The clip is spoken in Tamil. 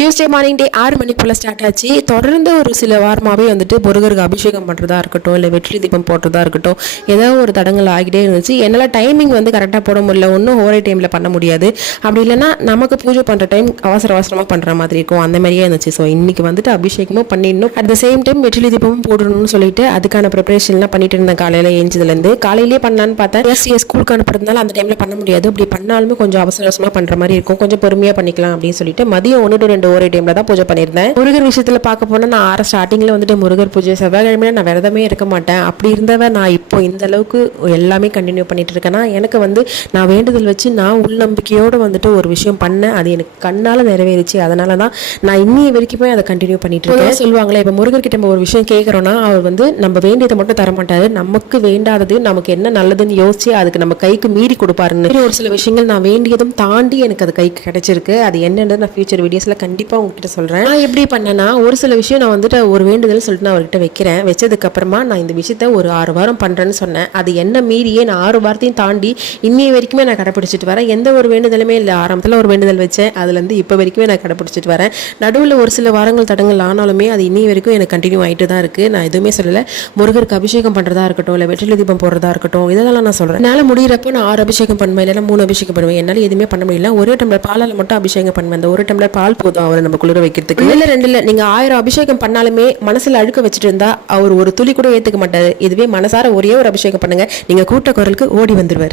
டியூஸ்டே மார்னிங் டே 6 மணிக்கு போல் ஸ்டார்ட் ஆச்சு. தொடர்ந்து ஒரு சில வாரமாகவே வந்துட்டு முருகருக்கு அபிஷேகம் பண்ணுறதா இருக்கட்டும், இல்லை வெற்றி தீபம் போடுறதா இருக்கட்டும், ஏதோ ஒரு தடங்கள் ஆகிட்டே இருந்துச்சு. என்னால் டைமிங் வந்து கரெக்டாக போட முடியல, ஒன்றும் ஒரே டைமில் பண்ண முடியாது. அப்படி இல்லைன்னா நமக்கு பூஜை பண்ணுற டைம் அவசர அவசரமாக பண்ணுற மாதிரி இருக்கும், அந்த மாதிரியே இருந்துச்சு. ஸோ இன்றைக்கி வந்துட்டு அபிஷேகமும் பண்ணிடணும், அட் த சேம் டைம் வெற்றி தீபமும் போடணும்னு சொல்லிட்டு அதுக்கான ப்ரிப்பரேஷன்லாம் பண்ணிட்டு இருந்தேன். காலையில் எழுந்ததுலேருந்து காலையிலேயே பண்ணலான்னு பார்த்தேன். ஸ்கூலுக்கு அனுப்புறதுனால அந்த டைமில் பண்ண முடியாது. அப்படி பண்ணாலுமே கொஞ்சம் அவசர அவசரமாக பண்ணுற மாதிரி இருக்கும், கொஞ்சம் பொறுமையாக பண்ணிக்கலாம் அப்படின்னு சொல்லிட்டு மதியம் 1 to 2 ஒரே டைம்ல தான் பூஜை பண்ணியிருந்தேன். முருகர் விஷயத்துல பார்க்க போனா நான் ஸ்டார்டிங்ல வந்துட்டு முருகர் பூஜை செவ்வாய்க்கிழமையில நான் விரதமே இருக்க மாட்டேன். அப்படி இருந்தவ நான் இப்போ இந்த அளவுக்கு எல்லாமே கண்டினியூ பண்ணிட்டு இருக்கேன்னா எனக்கு வந்து நான் வேண்டுதல் வச்சு நான் உள் நம்பிக்கையோடு வந்துட்டு ஒரு விஷயம் பண்ணேன், அது எனக்கு கண்ணால் நிறைவேறிச்சு. அதனால தான் நான் இன்னைய வரைக்குமே அதை கண்டினியூ பண்ணிட்டு இருக்கேன். சொல்லுவாங்களே, இப்போ முருகர்கிட்ட நம்ம ஒரு விஷயம் கேட்குறோன்னா அவர் வந்து நம்ம வேண்டியதை மட்டும் தரமாட்டாரு, நமக்கு வேண்டாதது நமக்கு என்ன நல்லதுன்னு யோசிச்சு அதுக்கு நம்ம கைக்கு மீறி கொடுப்பாருன்னு. ஒரு சில விஷயங்கள் நான் வேண்டியதும் தாண்டி எனக்கு அது கைக்கு கிடைச்சிருக்கு. அது என்னன்றது நான் ஃபியூச்சர் வீடியோஸ்ல கண்டிப்பாக உங்ககிட்ட சொல்கிறேன். நான் எப்படி பண்ணேன்னா, ஒரு சில விஷயம் நான் வந்துட்டு ஒரு வேண்டுதல் சொல்லிட்டு நான் அவர்கிட்ட வைக்கிறேன். வச்சதுக்கப்புறமா நான் இந்த விஷயத்த ஒரு 6 வாரம் பண்ணுறேன்னு சொன்னேன். அது என்ன மீறியே நான் 6 வாரத்தையும் தாண்டி இன்னைய வரைக்குமே நான் கடைப்பிடிச்சிட்டு வரேன். எந்த ஒரு வேண்டுதலுமே இல்லை. ஆரம்பத்தில் ஒரு வேண்டுதல் வச்சேன், அதுலேருந்து இப்போ வரைக்குமே நான் கடைப்பிடிச்சிட்டு வரேன். நடுவில் ஒரு சில வாரங்கள் தடங்கள் ஆனாலுமே அது இன்னைய வரைக்கும் எனக்கு கண்டினியூ ஆகிட்டு தான் இருக்குது. நான் எதுவுமே சொல்லலை. முருகருக்கு அபிஷேகம் பண்ணுறதா இருக்கட்டும், இல்லை வெற்றிலை தீபம் போடுறதா இருக்கட்டும், இதெல்லாம் நான் சொல்கிறேன். என்னால் முடிகிறப்போ நான் 6 அபிஷேகம் பண்ணுவேன், இல்லைன்னா 3 அபிஷேகம் பண்ணுவேன். என்னால் எதுவுமே பண்ண முடியல. ஒரே டம்ளர் பாலால் மட்டும் அபிஷேகம் பண்ணுவேன். அந்த ஒரு டம்ளர் பால் போதும் அவரை நம்ம குளிர வைக்கிறதுக்கு. இல்லை 2 இல்லை, நீங்கள் 1000 அபிஷேகம் பண்ணாலுமே மனசில் அழுக்க வச்சுட்டு இருந்தா அவர் ஒரு துளி கூட ஏற்றுக்க மாட்டார். இதுவே மனசார ஒரே ஒரு அபிஷேகம் பண்ணுங்க, நீங்கள் கூட்ட குரலுக்கு ஓடி வந்துடுவார்.